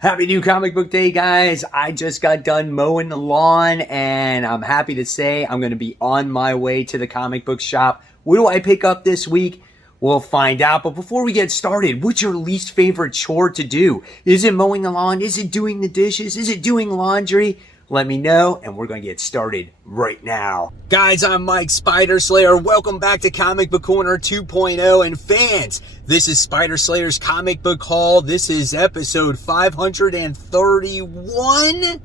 Happy new comic book day, guys. I just got done mowing the lawn and I'm happy to say I'm going to be on my way to the comic book shop. What do I pick up this week? We'll find out. But before we get started, what's your least favorite chore to do? Is it mowing the lawn? Is it doing the dishes? Is it doing laundry? Let me know, and we're going to get started right now. Guys, I'm Mike Spider Slayer. Welcome back to Comic Book Corner 2.0. And fans, this is Spider Slayer's Comic Book Haul. This is episode 531.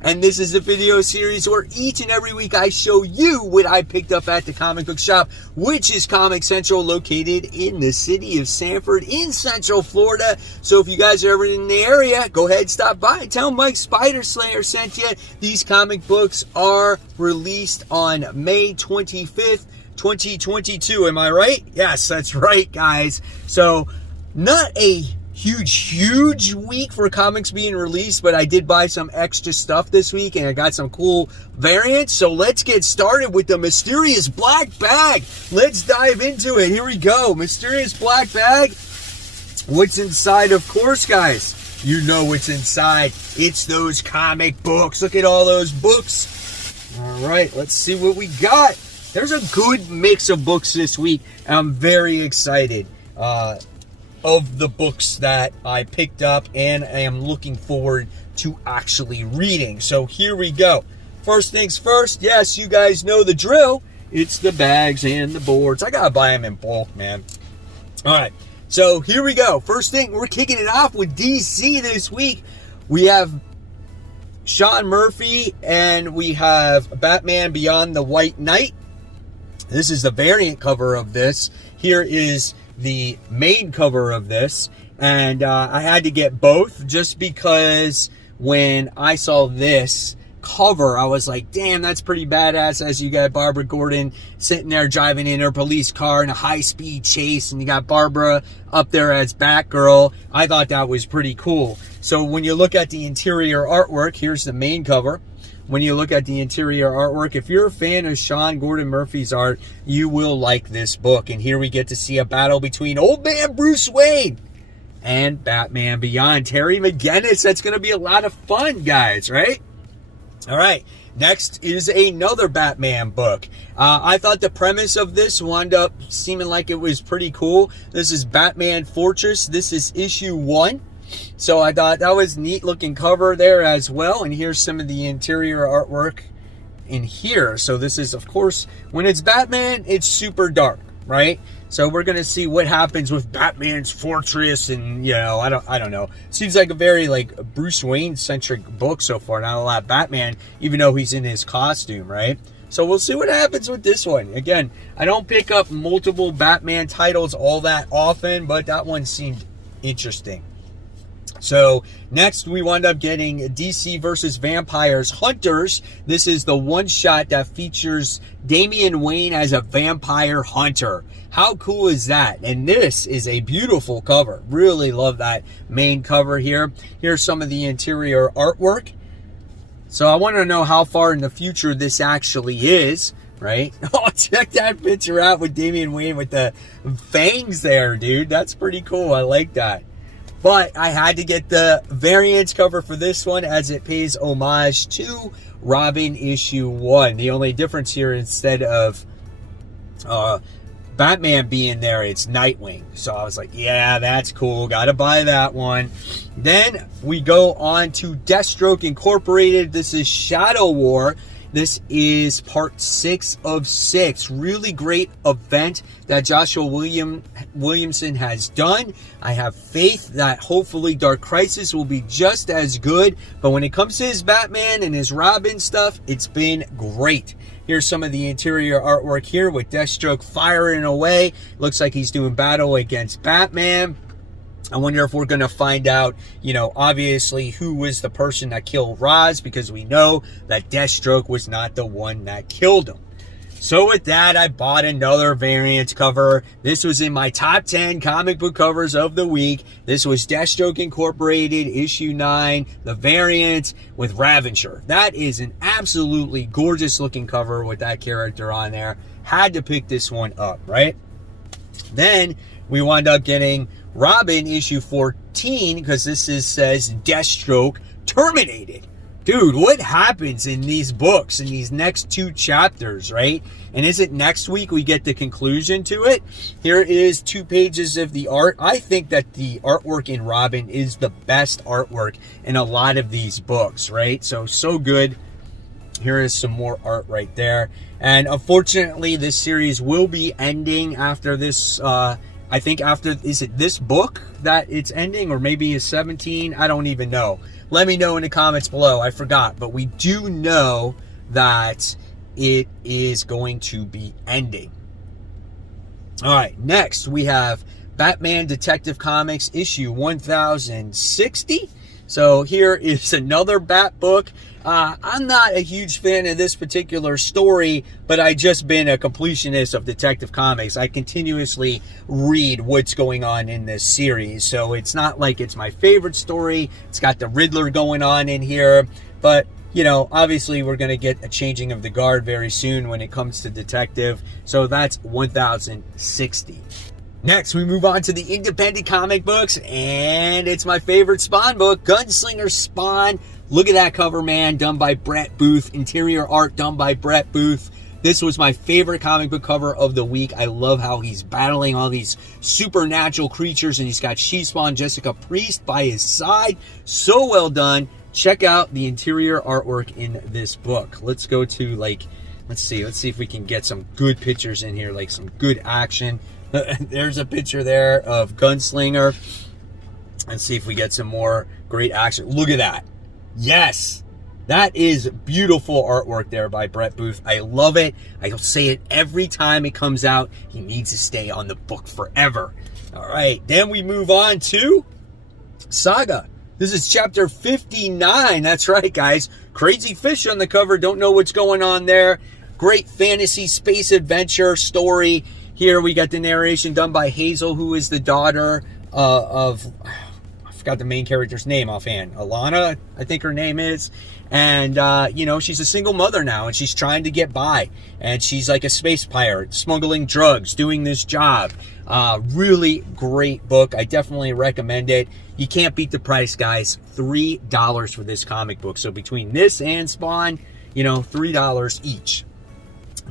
And this is a video series where each and every week I show you what I picked up at the comic book shop, which is Comic Central, located in the city of Sanford in Central Florida. So if you guys are ever in the area, go ahead, stop by. Tell Mike Spider Slayer sent you. These comic books are released on May 25th, 2022. Am I right? Yes, that's right, guys. So not a huge week for comics being released, but I did buy some extra stuff this week and I got some cool variants. So let's get started with the mysterious black bag. Let's dive into it. Here we go. Mysterious black bag. What's inside? Of course, guys, you know what's inside. It's those comic books. Look at all those books. All right, let's see what we got. There's a good mix of books this week. I'm very excited of the books that I picked up and I am looking forward to actually reading. So here we go. First things first, yes, you guys know the drill. It's the bags and the boards. I gotta buy them in bulk, man. All right, so here we go. First thing, we're kicking it off with DC this week. We have Sean Murphy and we have Batman Beyond the White Knight. This is the variant cover of this. Here is the main cover of this, and I had to get both just because when I saw this cover, I was like, damn, that's pretty badass, as you got Barbara Gordon sitting there driving in her police car in a high-speed chase, and you got Barbara up there as Batgirl. I thought that was pretty cool. So when you look at the interior artwork, here's the main cover. When you look at the interior artwork, if you're a fan of Sean Gordon Murphy's art, you will like this book. And here we get to see a battle between Old Man Bruce Wayne and Batman Beyond. Terry McGinnis. That's going to be a lot of fun, guys, right? All right. Next is another Batman book. I thought the premise of this wound up seeming like it was pretty cool. This is Batman Fortress. This is issue 1. So I thought that was a neat looking cover there as well. And here's some of the interior artwork in here. So this is, of course, when it's Batman, it's super dark, right? So we're going to see what happens with Batman's Fortress. And, you know, I don't know. Seems like a very, like, Bruce Wayne centric book so far. Not a lot of Batman, even though he's in his costume, right? So we'll see what happens with this one. Again, I don't pick up multiple Batman titles all that often, but that one seemed interesting. So next we wound up getting DC versus Vampires Hunters. This is the one shot that features Damian Wayne as a vampire hunter. How cool is that? And this is a beautiful cover. Really love that main cover here. Here's some of the interior artwork. So I want to know how far in the future this actually is, right? Oh, check that picture out with Damian Wayne with the fangs there, dude. That's pretty cool. I like that. But I had to get the variants cover for this one as it pays homage to Robin issue 1. The only difference here, instead of Batman being there, it's Nightwing. So I was like, yeah, that's cool. Got to buy that one. Then we go on to Deathstroke Incorporated. This is Shadow War. This is part 6 of 6. Really great event that Joshua Williamson has done. I have faith that hopefully Dark Crisis will be just as good. But when it comes to his Batman and his Robin stuff, it's been great. Here's some of the interior artwork here with Deathstroke firing away. Looks like he's doing battle against Batman. I wonder if we're going to find out, you know, obviously who was the person that killed Ra's, because we know that Deathstroke was not the one that killed him. So with that, I bought another variant cover. This was in my top 10 comic book covers of the week. This was Deathstroke Incorporated, issue 9, the variant with Ravager. That is an absolutely gorgeous looking cover with that character on there. Had to pick this one up, right? Then we wound up getting Robin issue 14, because says Deathstroke terminated. Dude, what happens in these books, in these next 2 chapters, right? And is it next week we get the conclusion to it? Here is 2 pages of the art. I think that the artwork in Robin is the best artwork in a lot of these books, right? So good. Here is some more art right there. And unfortunately, this series will be ending after this, I think after, is it this book that it's ending? Or maybe is 17? I don't even know. Let me know in the comments below. I forgot. But we do know that it is going to be ending. All right. Next, we have Batman Detective Comics issue 1060. So here is another Bat book. I'm not a huge fan of this particular story, but I've just been a completionist of Detective Comics. I continuously read what's going on in this series. So it's not like it's my favorite story. It's got the Riddler going on in here. But, you know, obviously we're going to get a changing of the guard very soon when it comes to Detective. So that's 1060. Next, we move on to the independent comic books, and it's my favorite Spawn book, Gunslinger Spawn. Look at that cover, man, done by Brett Booth. Interior art done by Brett Booth. This was my favorite comic book cover of the week. I love how he's battling all these supernatural creatures, and he's got She-Spawn Jessica Priest by his side. So well done. Check out the interior artwork in this book. Let's go to, like, let's see if we can get some good pictures in here, like some good action. There's a picture there of Gunslinger. Let's see if we get some more great action. Look at that. Yes. That is beautiful artwork there by Brett Booth. I love it. I'll say it every time it comes out. He needs to stay on the book forever. All right. Then we move on to Saga. This is chapter 59. That's right, guys. Crazy fish on the cover. Don't know what's going on there. Great fantasy space adventure story. Here we got the narration done by Hazel, who is the daughter of, I forgot the main character's name offhand. Alana, I think her name is. And, you know, she's a single mother now, and she's trying to get by. And she's like a space pirate, smuggling drugs, doing this job. Really great book. I definitely recommend it. You can't beat the price, guys. $3 for this comic book. So between this and Spawn, you know, $3 each.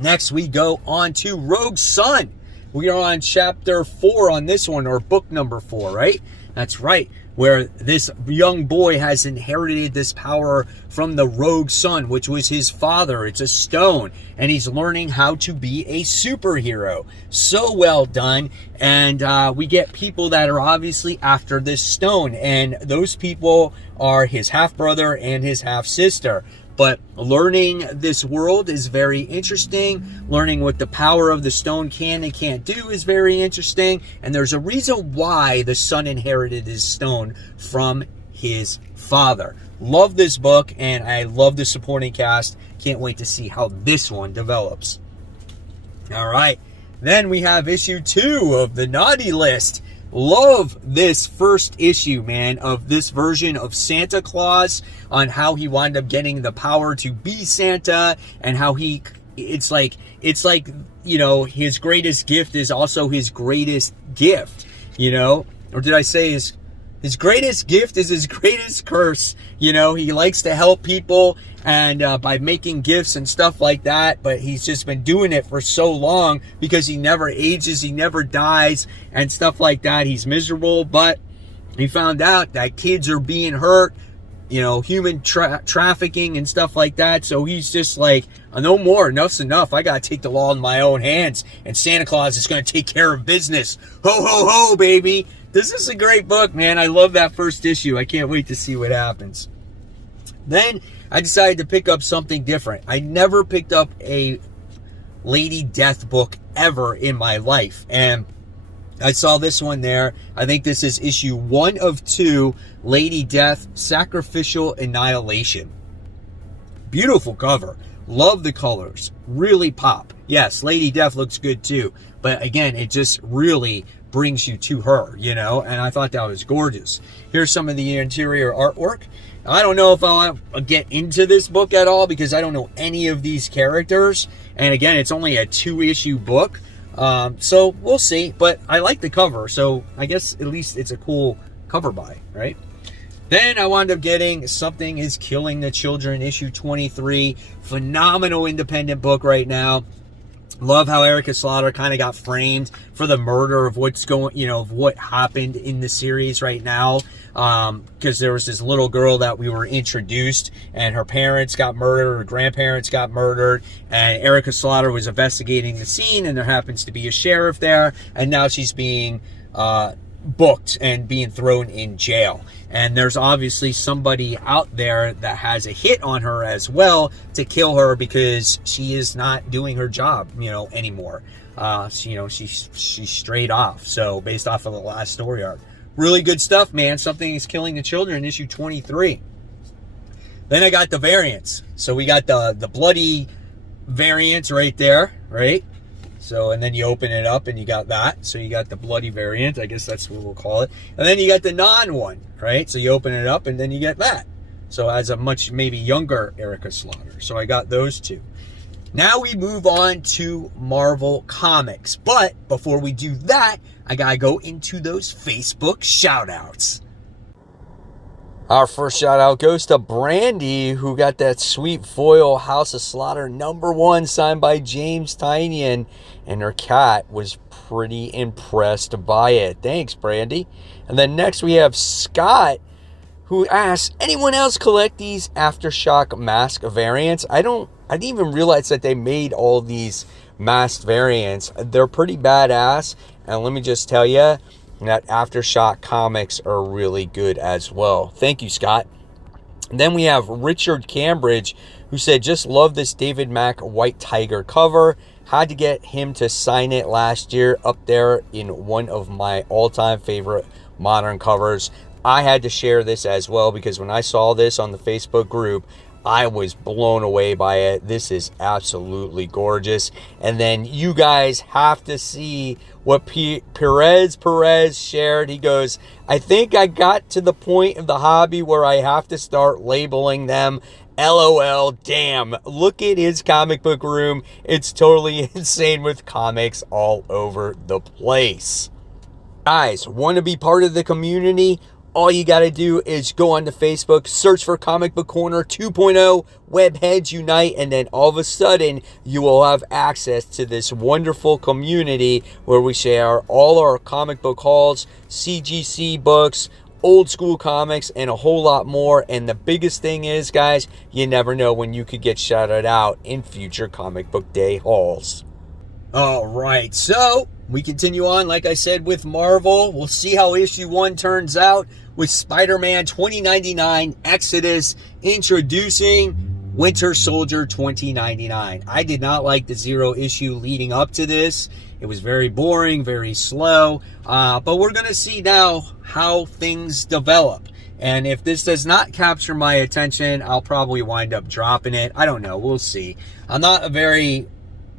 Next, we go on to Rogue Sun. We are on chapter 4 on this one, or book number 4, right? That's right, where this young boy has inherited this power from the Rogue Sun, which was his father. It's a stone, and he's learning how to be a superhero. So well done, and we get people that are obviously after this stone, and those people are his half-brother and his half-sister. But learning this world is very interesting. Learning what the power of the stone can and can't do is very interesting. And there's a reason why the son inherited his stone from his father. Love this book, and I love the supporting cast. Can't wait to see how this one develops. All right. Then we have issue 2 of the Naughty List. Love this first issue, man, of this version of Santa Claus, on how he wound up getting the power to be Santa, and how it's like, you know, his greatest gift is also his greatest gift, you know? Or did I say his greatest gift is his greatest curse? You know, he likes to help people, and by making gifts and stuff like that, but he's just been doing it for so long because he never ages, he never dies, and stuff like that. He's miserable, but he found out that kids are being hurt, you know, human trafficking and stuff like that. So he's just like, no more, enough's enough. I gotta take the law in my own hands, and Santa Claus is gonna take care of business. Ho, ho, ho, baby. This is a great book, man. I love that first issue. I can't wait to see what happens. Then I decided to pick up something different. I never picked up a Lady Death book ever in my life, and I saw this one there. I think this is issue 1 of 2, Lady Death, Sacrificial Annihilation. Beautiful cover. Love the colors. Really pop. Yes, Lady Death looks good too, but again, it just really brings you to her, you know, and I thought that was gorgeous. Here's some of the interior artwork. I don't know if I'll get into this book at all because I don't know any of these characters, and again, it's only a 2-issue book, So we'll see, but I like the cover, so I guess at least it's a cool cover buy, right? Then I wound up getting Something is Killing the Children, issue 23. Phenomenal independent book right now. Love how Erica Slaughter kind of got framed for the murder of what's going, of what happened in the series right now. Because there was this little girl that we were introduced, and her parents got murdered, her grandparents got murdered, and Erica Slaughter was investigating the scene, and there happens to be a sheriff there, and now she's being booked and being thrown in jail. And there's obviously somebody out there that has a hit on her as well to kill her because she is not doing her job, anymore. She's straight off. So based off of the last story arc. Really good stuff, man. Something is Killing the Children, issue 23. Then I got the variants. So we got the bloody variants right there, right? So, and then you open it up and you got that. So you got the bloody variant. I guess that's what we'll call it. And then you got the non one, right? So you open it up and then you get that. So as a much maybe younger Erica Slaughter. So I got those two. Now we move on to Marvel Comics. But before we do that, I got to go into those Facebook shout outs. Our first shout out goes to Brandy, who got that sweet foil House of Slaughter #1 signed by James Tynion, and her cat was pretty impressed by it. Thanks, Brandy. And then next we have Scott, who asks, anyone else collect these Aftershock mask variants? I didn't even realize that they made all these masked variants. They're pretty badass, and let me just tell you, that Aftershock comics are really good as well. Thank you, Scott. And then we have Richard Cambridge, who said, just love this David Mack White Tiger cover. Had to get him to sign it last year, up there in one of my all-time favorite modern covers. I had to share this as well because when I saw this on the Facebook group, I was blown away by it. This is absolutely gorgeous. And then you guys have to see what Perez shared. He goes, I think I got to the point of the hobby where I have to start labeling them. LOL, damn. Look at his comic book room. It's totally insane with comics all over the place. Guys, want to be part of the community? All you got to do is go onto Facebook, search for Comic Book Corner 2.0, Webheads Unite, and then all of a sudden you will have access to this wonderful community where we share all our comic book hauls, CGC books, old school comics, and a whole lot more. And the biggest thing is, guys, you never know when you could get shouted out in future Comic Book Day hauls. All right, so we continue on, like I said, with Marvel. We'll see how issue 1 turns out with Spider-Man 2099 Exodus, introducing Winter Soldier 2099. I did not like the 0 issue leading up to this. It was very boring, very slow. But we're going to see now how things develop. And if this does not capture my attention, I'll probably wind up dropping it. I don't know. We'll see. I'm not a very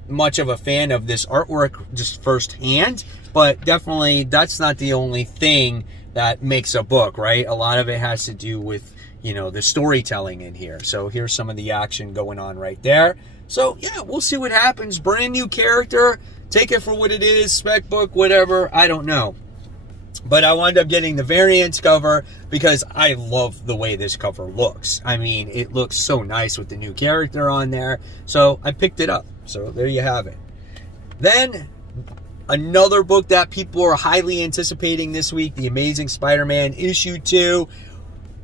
much of a fan of this artwork just firsthand, but definitely that's not the only thing that makes a book, right? A lot of it has to do with, the storytelling in here. So here's some of the action going on right there. So yeah, we'll see what happens. Brand new character. Take it for what it is. Spec book, whatever. I don't know. But I wound up getting the variants cover because I love the way this cover looks. I mean, it looks so nice with the new character on there. So I picked it up. So there you have it. Then another book that people are highly anticipating this week, The Amazing Spider-Man issue 2.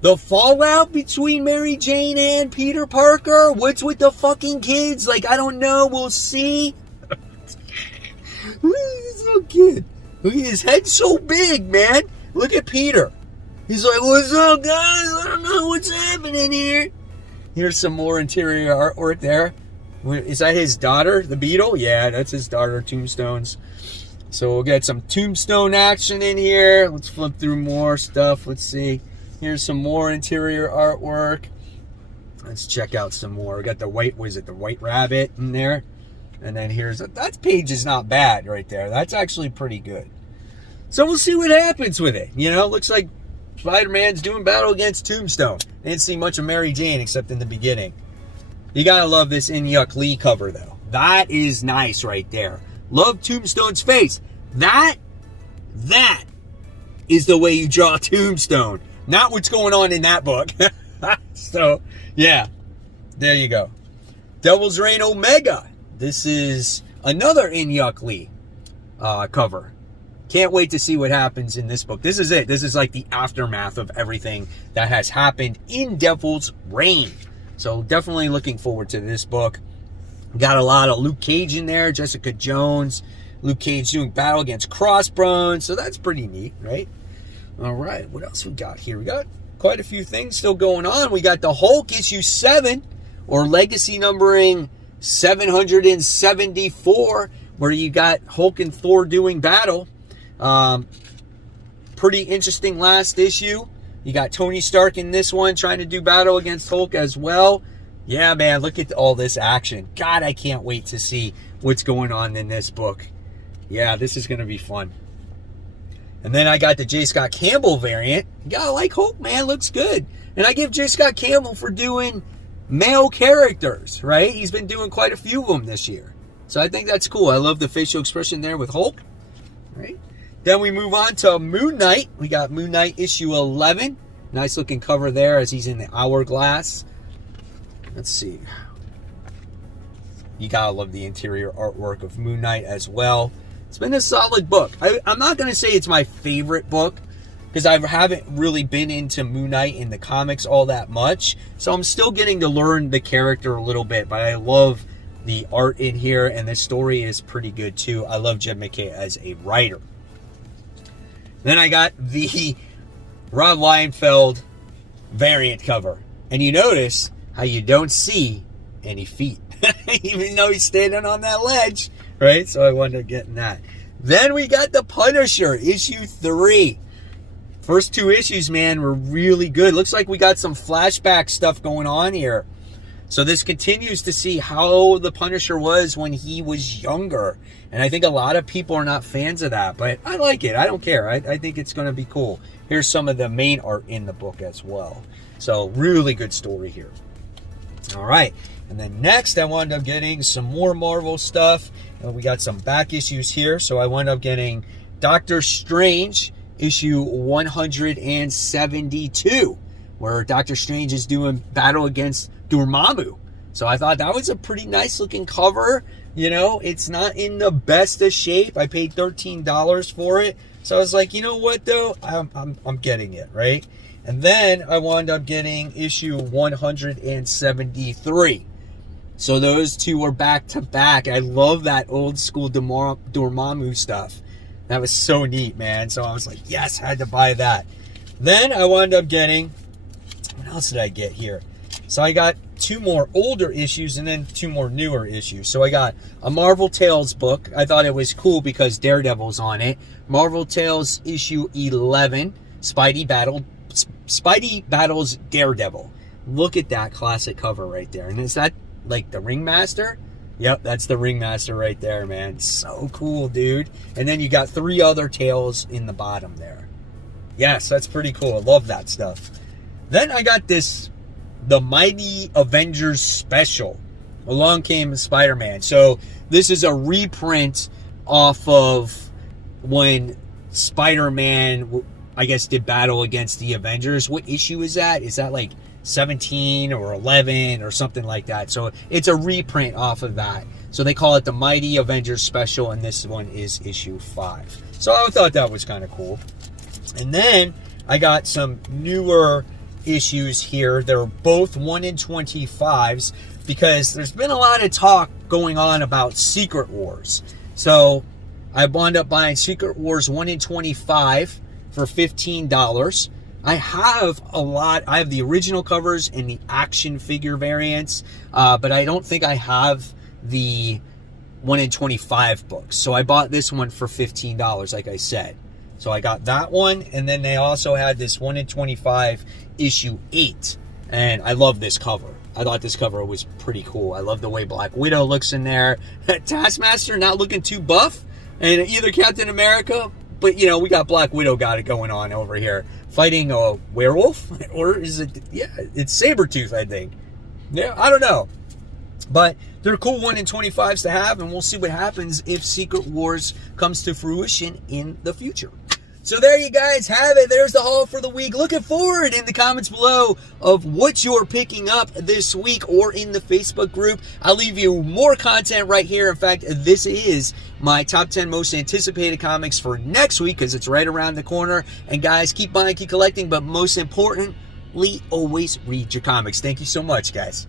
The fallout between Mary Jane and Peter Parker. What's with the fucking kids? Like, I don't know. We'll see. Look at this little kid. Look at his head so big, man. Look at Peter. He's like, what's up, guys? I don't know what's happening here. Here's some more interior artwork there. Is that his daughter, the Beetle? Yeah, that's his daughter, Tombstones. So we'll get some Tombstone action in here. Let's flip through more stuff. Let's see. Here's some more interior artwork. Let's check out some more. We got the white, was it the White Rabbit in there? And then here's, that page is not bad right there. That's actually pretty good. So we'll see what happens with it. Looks like Spider-Man's doing battle against Tombstone. Didn't see much of Mary Jane except in the beginning. You gotta love this Inyuk Lee cover though. That is nice right there. Love Tombstone's face. That is the way you draw Tombstone. Not what's going on in that book. So, yeah. There you go. Devil's Reign Omega. This is another Inyuk Lee cover. Can't wait to see what happens in this book. This is it. This is like the aftermath of everything that has happened in Devil's Reign. So definitely looking forward to this book. Got a lot of Luke Cage in there. Jessica Jones. Luke Cage doing battle against Crossbones. So that's pretty neat, right? All right. What else we got here? We got quite a few things still going on. We got the Hulk issue 7, or legacy numbering 774, where you got Hulk and Thor doing battle. Pretty interesting last issue. You got Tony Stark in this one trying to do battle against Hulk as well. Yeah, man, look at all this action. God, I can't wait to see what's going on in this book. Yeah, this is going to be fun. And then I got the J. Scott Campbell variant. You gotta like Hulk, man. Looks good. And I give J. Scott Campbell for doing male characters, right? He's been doing quite a few of them this year. So I think that's cool. I love the facial expression there with Hulk, right? Then we move on to Moon Knight. We got Moon Knight issue 11. Nice looking cover there as he's in the hourglass. Let's see. You gotta love the interior artwork of Moon Knight as well. It's been a solid book. I'm not going to say it's my favorite book, because I haven't really been into Moon Knight in the comics all that much. So I'm still getting to learn the character a little bit, but I love the art in here, and the story is pretty good too. I love Jed MacKay as a writer. Then I got the Rob Liefeld variant cover. And you notice how you don't see any feet, even though he's standing on that ledge. Right? So I wound up getting that. Then we got the Punisher, issue 3. First 2 issues, man, were really good. Looks like we got some flashback stuff going on here. So this continues to see how the Punisher was when he was younger. And I think a lot of people are not fans of that. But I like it. I don't care. I think it's going to be cool. Here's some of the main art in the book as well. So really good story here. All right. And then next, I wound up getting some more Marvel stuff. And we got some back issues here. So I wound up getting Doctor Strange, issue 172, where Doctor Strange is doing battle against Dormammu. So I thought that was a pretty nice looking cover. You know, it's not in the best of shape. I paid $13 for it. So I was like, you know what, though? I'm getting it, right? And then I wound up getting issue 173. So those two were back to back. I love that old school Dormammu stuff. That was so neat, man. So I was like, yes, had to buy that. Then I wound up getting, what else did I get here? So I got 2 more older issues and then 2 more newer issues. So I got a Marvel Tales book. I thought it was cool because Daredevil's on it. Marvel Tales issue 11, Spidey battles Daredevil. Look at that classic cover right there. And is that like the Ringmaster? Yep, that's the Ringmaster right there, man. So cool, dude. And then you got 3 other Tales in the bottom there. Yes, that's pretty cool. I love that stuff. Then I got this, the Mighty Avengers Special. Along came Spider-Man. So this is a reprint off of when Spider-Man, I guess, did battle against the Avengers. What issue is that? Is that like 17 or 11 or something like that? So it's a reprint off of that. So they call it the Mighty Avengers Special, and this one is issue 5. So I thought that was kind of cool. And then I got some newer issues here. They're both 1 in 25s because there's been a lot of talk going on about Secret Wars. So I wound up buying Secret Wars 1 in 25 for $15. I have a lot. I have the original covers and the action figure variants, but I don't think I have the 1 in 25 books. So I bought this one for $15, like I said. So I got that one, and then they also had this 1 in 25 issue 8, and I love this cover. I thought this cover was pretty cool. I love the way Black Widow looks in there. Taskmaster not looking too buff, and either Captain America, but you know, we got Black Widow got it going on over here, fighting a werewolf, or is it? Yeah, it's Sabretooth, I think. Yeah, I don't know. But they're cool 1 in 25s to have, and we'll see what happens if Secret Wars comes to fruition in the future. So there you guys have it. There's the haul for the week. Looking forward in the comments below of what you're picking up this week or in the Facebook group. I'll leave you more content right here. In fact, this is my top 10 most anticipated comics for next week because it's right around the corner. And guys, keep buying, keep collecting, but most importantly, always read your comics. Thank you so much, guys.